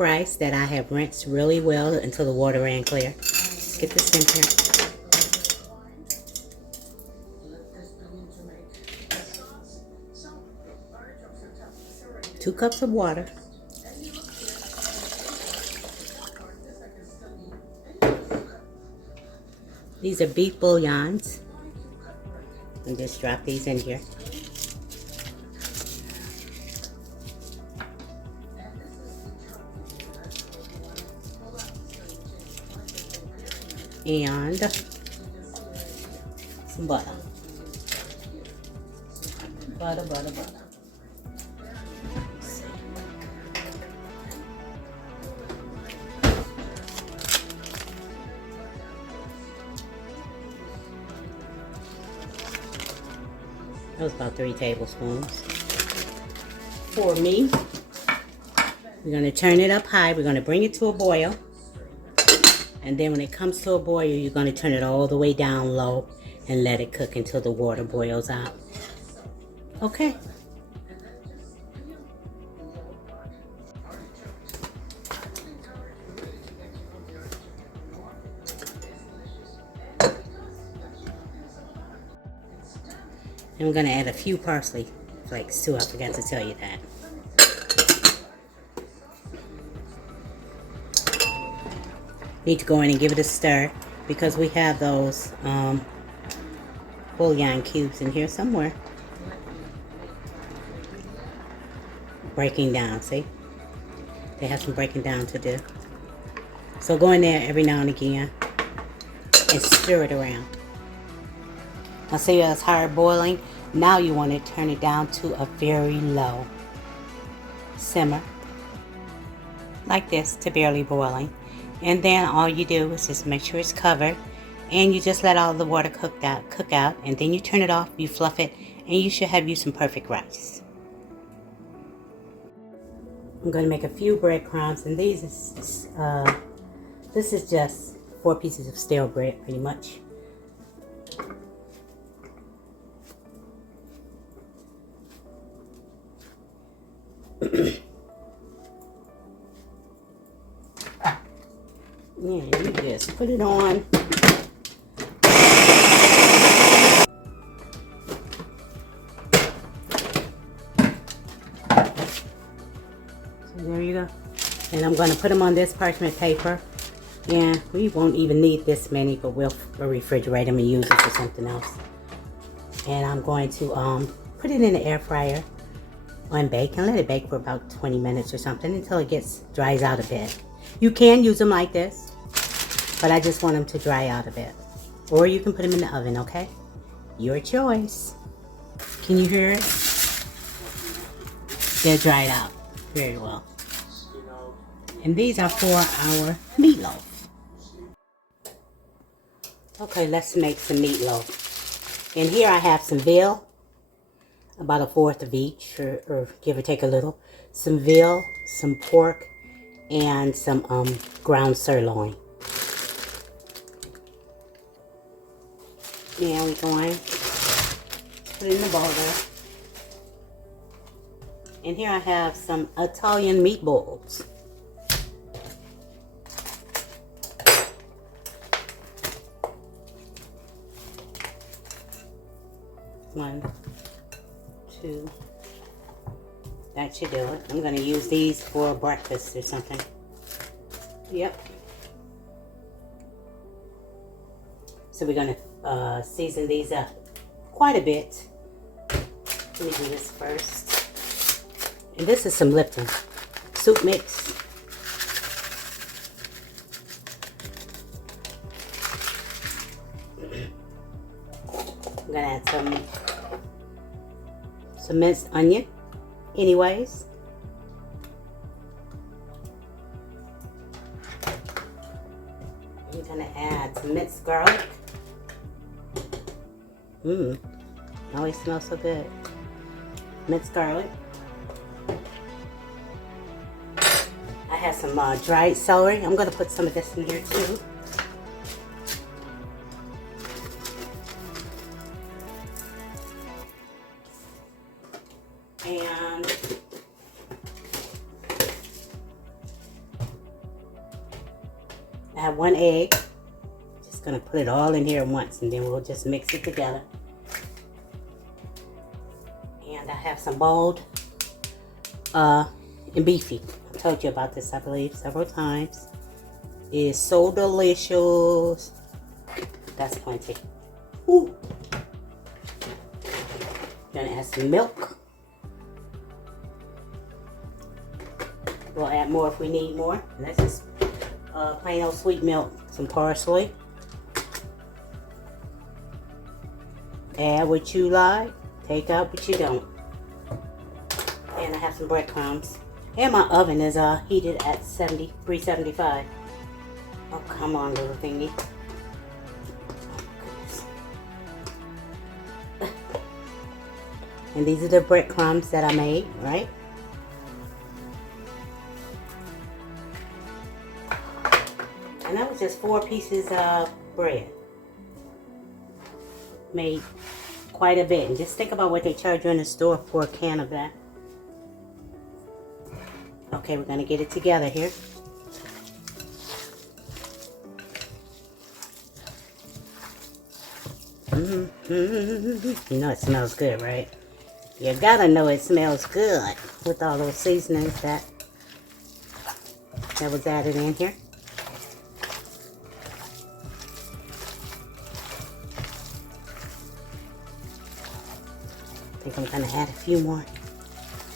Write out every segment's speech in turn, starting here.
rice that I have rinsed really well until the water ran clear. Let's get this in here. 2 cups of water. These are beef bouillons. And just drop these in here. And some butter. Butter. That was about 3 tablespoons. For me, we're going to turn it up high. We're going to bring it to a boil. And then when it comes to a boil, you're going to turn it all the way down low and let it cook until the water boils out. Okay. And I'm going to add a few parsley flakes too. I forgot to tell you that. Need to go in and give it a stir because we have those bouillon cubes in here somewhere. Breaking down, see? They have some breaking down to do. So go in there every now and again and stir it around. Now see it's hard boiling. Now you want to turn it down to a very low simmer. Like this, to barely boiling. And then all you do is just make sure it's covered. And you just let all the water cook out. And then you turn it off, you fluff it, and you should have you some perfect rice. I'm going to make a few breadcrumbs. And these is, this is just 4 pieces of stale bread, pretty much. Yeah, you just put it on. So there you go. And I'm going to put them on this parchment paper. And we won't even need this many, but we'll refrigerate them and use it for something else. And I'm going to put it in the air fryer on bake and let it bake for about 20 minutes or something until it dries out a bit. You can use them like this, but I just want them to dry out a bit. Or you can put them in the oven, okay? Your choice. Can you hear it? They're dried out very well. And these are for our meatloaf. Okay, let's make some meatloaf. And here I have some veal, about 1/4 of each, or give or take a little. Some veal, some pork, and some ground sirloin. Yeah, we're going to put it in the bowl there. And here I have some Italian meatballs. One, two. That should do it. I'm going to use these for breakfast or something. Yep. So we're going to season these up quite a bit. Let me do this first. And this is some Lipton soup mix. I'm going to add some minced onion. Anyways, I'm going to add some minced garlic. Always smells so good. Minced garlic. I have some dried celery. I'm going to put some of this in here too. And I have 1 egg. Just gonna put it all in here at once, and then we'll just mix it together. And I have some boiled and beefy. I told you about this, I believe, several times. It is so delicious. That's plenty. Ooh. Gonna add some milk. We'll add more if we need more. And that's just plain old sweet milk. Some parsley. Add what you like. Take out what you don't. And I have some breadcrumbs. And my oven is heated at 375. Oh, come on, little thingy. And these are the breadcrumbs that I made, right? And that was just 4 pieces of bread. Made quite a bit. And just think about what they charge you in the store for a can of that. Okay, we're going to get it together here. You know it smells good, right? You gotta know it smells good with all those seasonings that was added in here. I think I'm gonna add a few more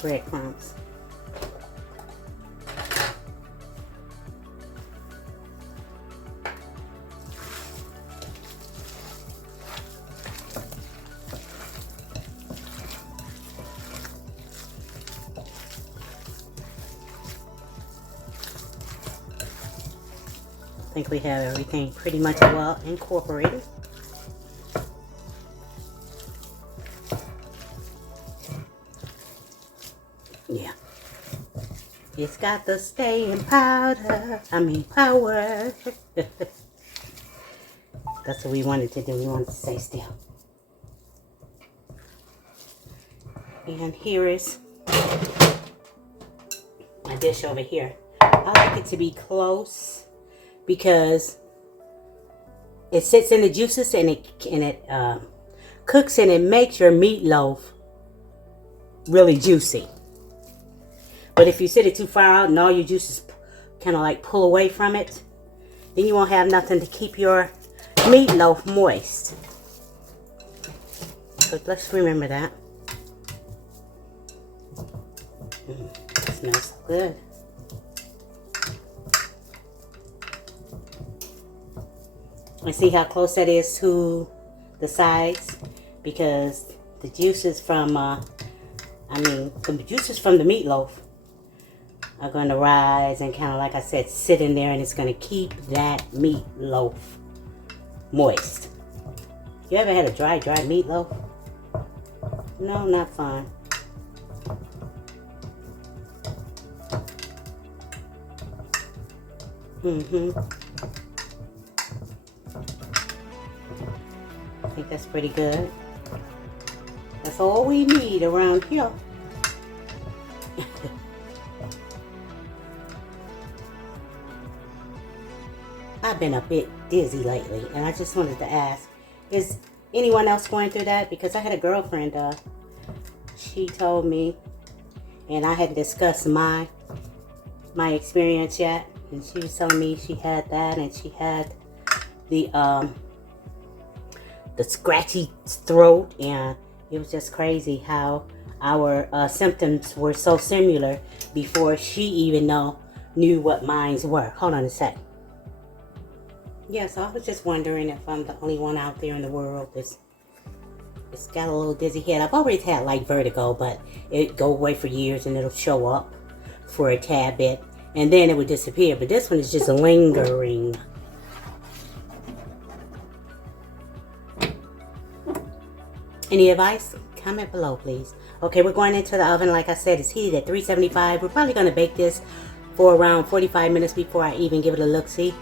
breadcrumbs. I think we have everything pretty much well incorporated. Yeah. It's got the staying powder. Power. That's what we wanted to do. We wanted to stay still. And here is my dish over here. I like it to be close, because it sits in the juices and it cooks, and it makes your meatloaf really juicy. But if you sit it too far out and all your juices kind of like pull away from it, then you won't have nothing to keep your meatloaf moist. So let's remember that. It smells so good. And see how close that is to the sides, because the juices from the juices from the meatloaf are going to rise and kind of, like I said, sit in there, and it's going to keep that meatloaf moist. You ever had a dry meatloaf? No, not fun. I think that's pretty good. That's all we need around here. I've been a bit dizzy lately, and I just wanted to ask, is anyone else going through that? Because I had a girlfriend, she told me, and I hadn't discussed my experience yet, and she was telling me she had that, and she had the scratchy throat, and it was just crazy how our symptoms were so similar before she even knew what mine were. Hold on a sec. Yeah, so I was just wondering if I'm the only one out there in the world that's got a little dizzy head. I've always had like vertigo, but it go away for years and it'll show up for a tad bit and then it would disappear. But this one is just lingering. Any advice? Comment below, please. Okay, we're going into the oven. Like I said, it's heated at 375. We're probably going to bake this for around 45 minutes before I even give it a look-see.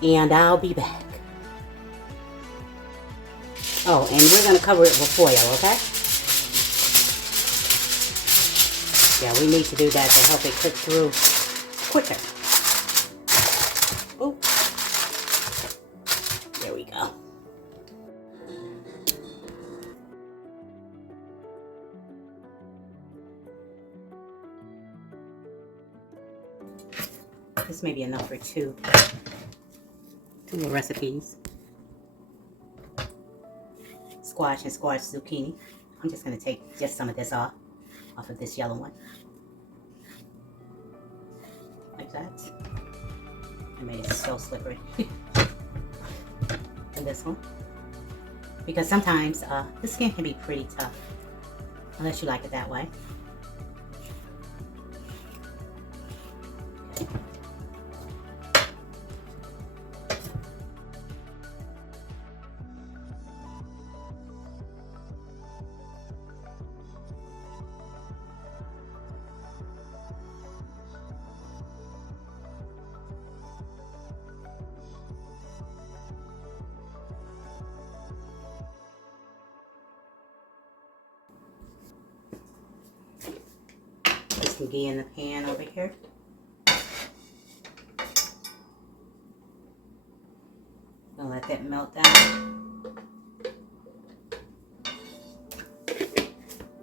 And I'll be back. Oh, and we're going to cover it with foil, okay? Yeah, we need to do that to help it cook through quicker. Oh. This may be enough for two little recipes. Squash and squash zucchini. I'm just going to take just some of this off of this yellow one. Like that. I made it so slippery. And this one. Because sometimes the skin can be pretty tough. Unless you like it that way. Put some ghee in the pan over here. Gonna let that melt down.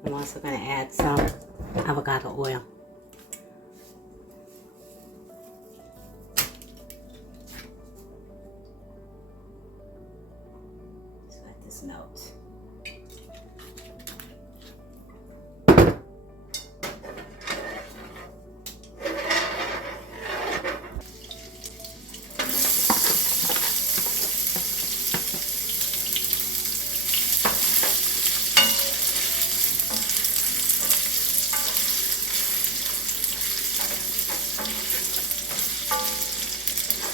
I'm also gonna add some avocado oil. Just let this melt.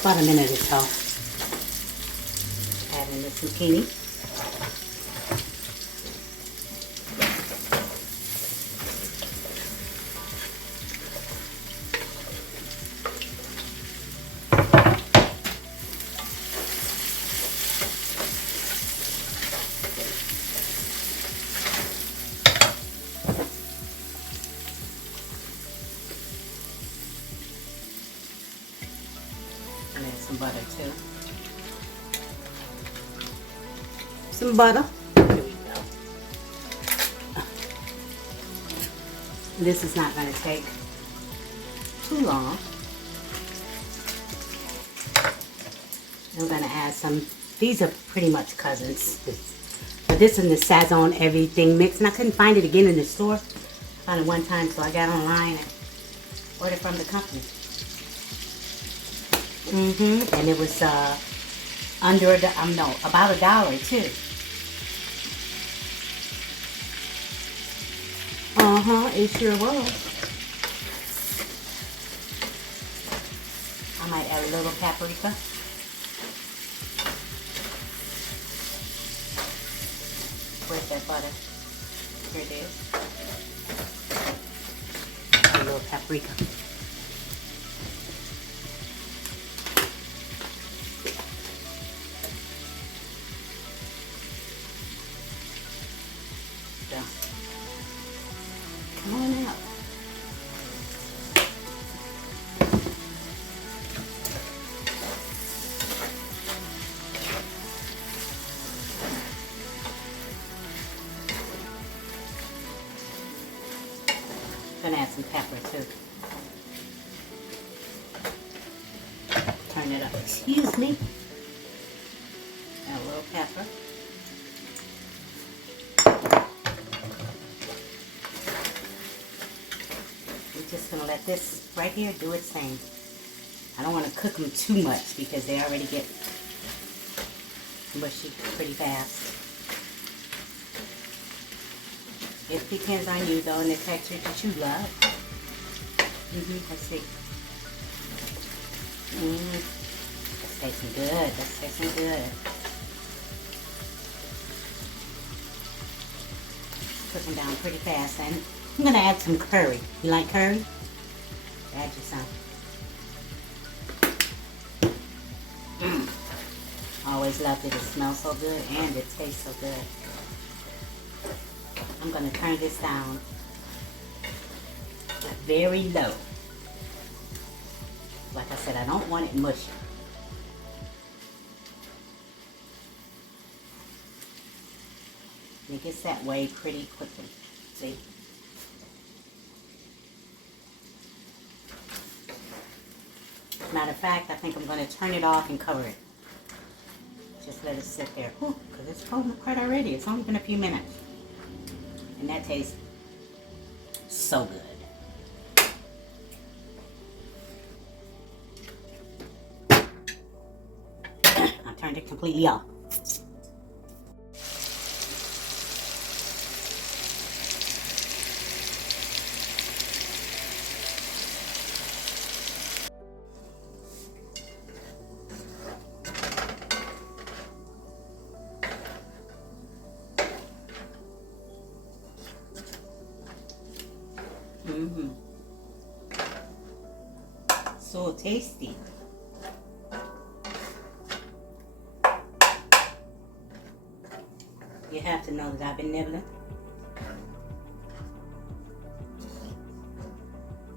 About a minute or so. Add in the zucchini. And add some butter too. Some butter. Here we go. This is not going to take too long. I'm going to add some, these are pretty much cousins. But this is the Sazon everything mix, and I couldn't find it again in the store. Found it one time, so I got online and ordered from the company. And it was under the no, about $1 too. It sure was. I might add a little paprika. Where's that butter? Here it is. A little paprika. Done. Come on out. Gonna add some pepper too. Turn it up. Excuse me. Add a little pepper. We're just gonna let this right here do its thing. I don't want to cook them too much because they already get mushy pretty fast. It depends on you though, and the texture that you love. Let's see. That's tasting good. That's tasting good. Cooking down pretty fast, and I'm gonna add some curry. You like curry? Add you some. Always loved it. It smells so good and it tastes so good. I'm going to turn this down very low. Like I said, I don't want it mushy. And it gets that way pretty quickly. See? Matter of fact, I think I'm going to turn it off and cover it. Just let it sit there. Because it's cold quite already. It's only been a few minutes. And that tastes so good. I turned it completely off. So tasty. You have to know that I've been nibbling.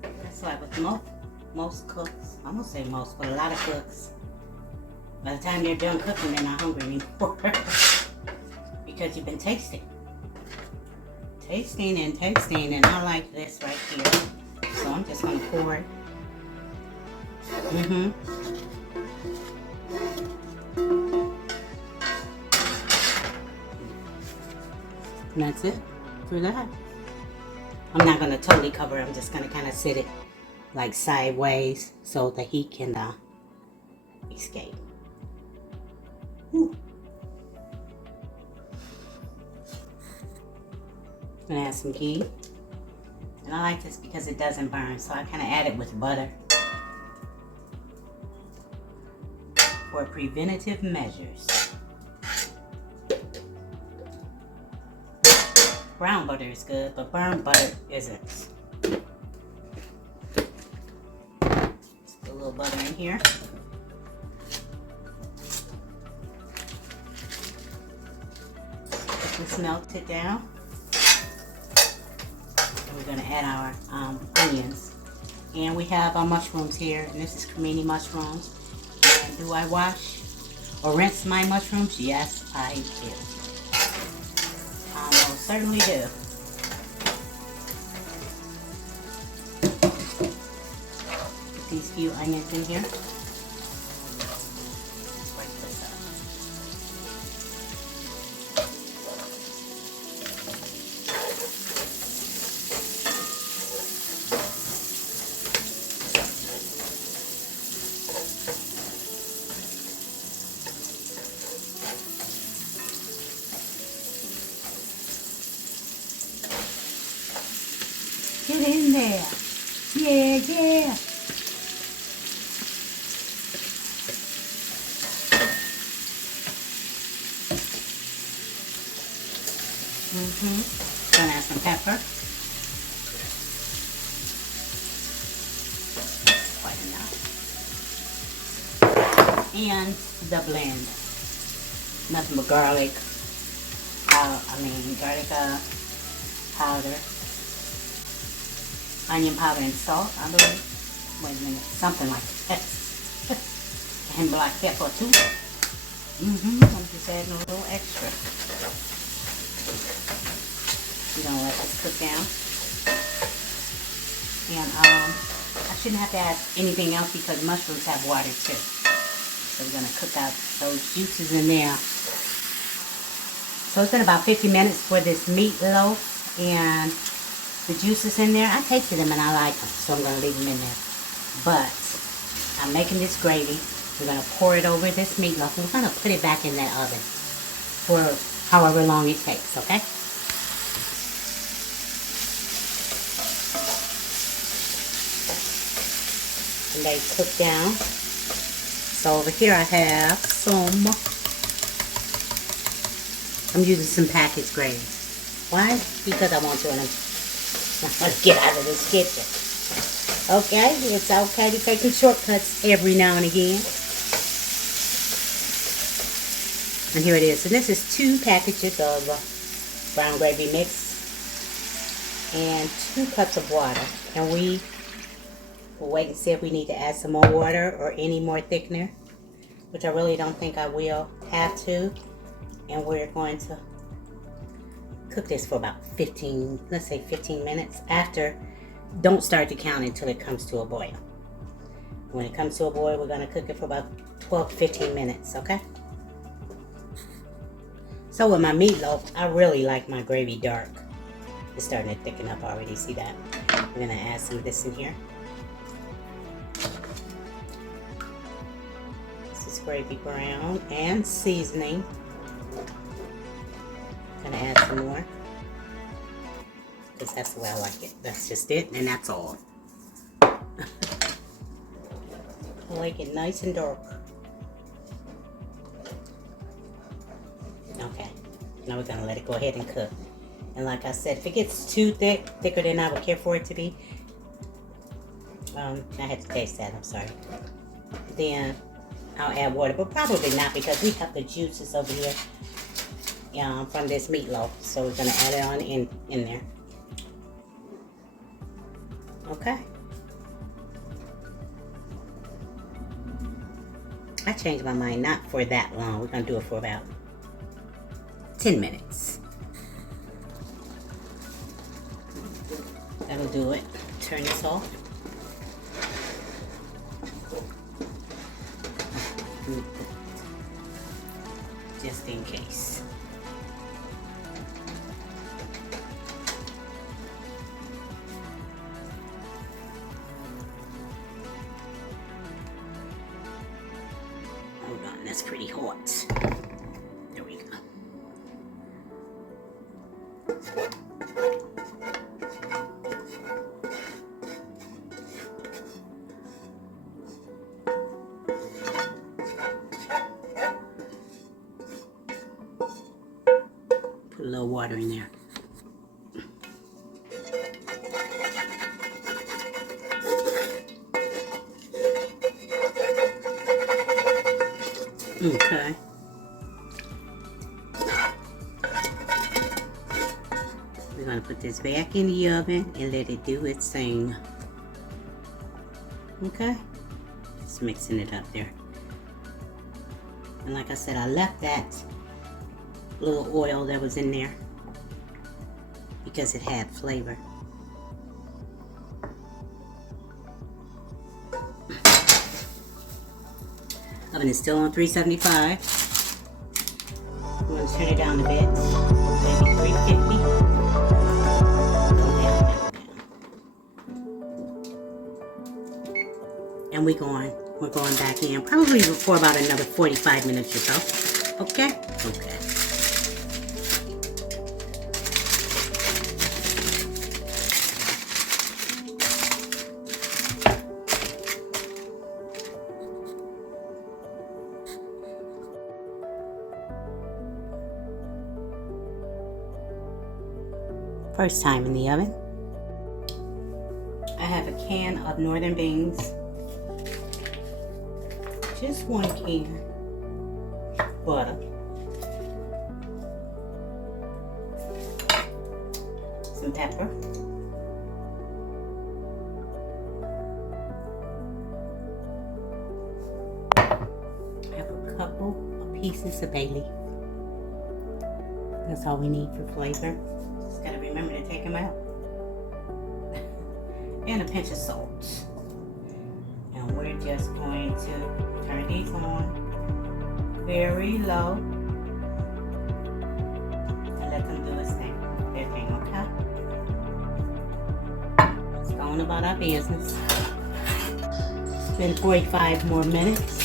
That's like with most cooks. I'm gonna say most, but a lot of cooks. By the time they're done cooking, they're not hungry anymore because you've been tasting. Tasting and tasting, and I like this right here. So I'm just gonna pour it. And that's it for that. I'm not gonna totally cover it. I'm just gonna kind of sit it like sideways so the heat can escape. Ooh. I'm gonna add some ghee. And I like this because it doesn't burn, so I kind of add it with butter for preventative measures. Brown butter is good, but burnt butter isn't. Just put a little butter in here. Let's melt it down. And we're going to add our onions. And we have our mushrooms here, and this is cremini mushrooms. And do I wash or rinse my mushrooms? Yes, I do. I most certainly do. Put these few onions in here. Break this up. Get in there. Yeah, yeah. Gonna add some pepper. Quite enough. And the blend. Nothing but garlic. Garlic powder. Onion powder and salt, I believe. Wait a minute, something like that. And black pepper too. I'm just adding a little extra. We're gonna let this cook down. And I shouldn't have to add anything else because mushrooms have water too. So we're gonna cook out those juices in there. So it's been about 50 minutes for this meatloaf, and the juices in there, I tasted them and I like them, so I'm going to leave them in there. But I'm making this gravy. We're going to pour it over this meatloaf. We're going to put it back in that oven for however long it takes, okay? And they cook down. So over here I have some, I'm using some packaged gravy. Why? Because I want to, and I want to get out of this kitchen. Okay, it's okay to take some shortcuts every now and again. And here it is. And this is 2 packages of brown gravy mix and 2 cups of water. And we will wait and see if we need to add some more water or any more thickener, which I really don't think I will have to. And we're going to cook this for about 15, let's say 15 minutes. After, don't start to count until it comes to a boil. When it comes to a boil, we're gonna cook it for about 12 to 15 minutes, okay? So with my meatloaf, I really like my gravy dark. It's starting to thicken up already, see that? We're gonna add some of this in here. This is gravy brown and seasoning. Gonna add some more, because that's the way I like it. That's just it, and that's all. I like it nice and dark. Okay, now we're gonna let it go ahead and cook. And like I said, if it gets too thick, thicker than I would care for it to be, I had to taste that, I'm sorry. Then I'll add water, but probably not, because we have the juices over here from this meatloaf. So we're gonna add it on in there. Okay. I changed my mind, not for that long. We're gonna do it for about 10 minutes. That'll do it. Turn this off. Just in case. Hold on, that's pretty hot. There we go. Put a little water in there. Okay. We're gonna put this back in the oven and let it do its thing. Okay? Just mixing it up there. And like I said, I left that little oil that was in there because it had flavor. Oven is still on 375. I'm going to turn it down a bit, maybe 350. Go down. And we're going back in probably for about another 45 minutes or so. Okay? Okay. First time in the oven. I have a can of northern beans. Just one can. Butter. Some pepper. I have a couple of pieces of bay leaf. That's all we need for flavor. Just gotta remember to take them out. And a pinch of salt. And we're just going to turn these on very low and let them do their thing, okay? Let's go on about our business. It's been 45 more minutes.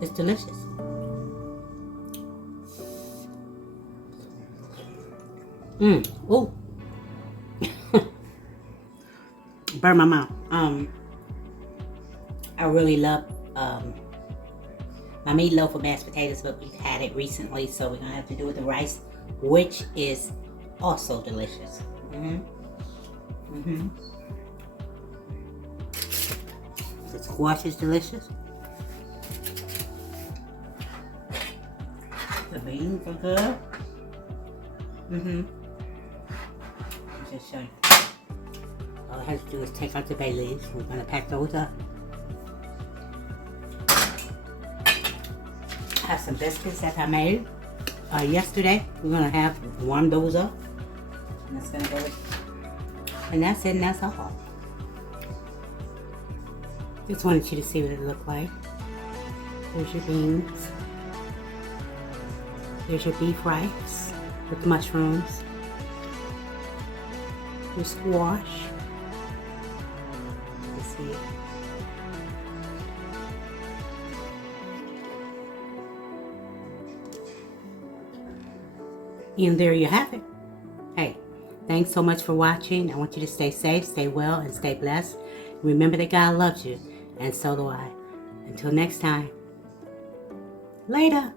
It's delicious. Oh. Burn my mouth. I really love my meatloaf with mashed potatoes, but we've had it recently, so we're gonna have to do it with the rice, which is also delicious. The squash is delicious. The beans are good. Just show you. All I have to do is take out the bay leaves. We're gonna pack those up. I have some biscuits that I made yesterday. We're gonna warm those up. And that's gonna go with, and that's it, and that's all. Just wanted you to see what it looked like. There's your beans. There's your beef rice with mushrooms. Your squash. You see it. And there you have it. Hey, thanks so much for watching. I want you to stay safe, stay well, and stay blessed. Remember that God loves you, and so do I. Until next time. Later.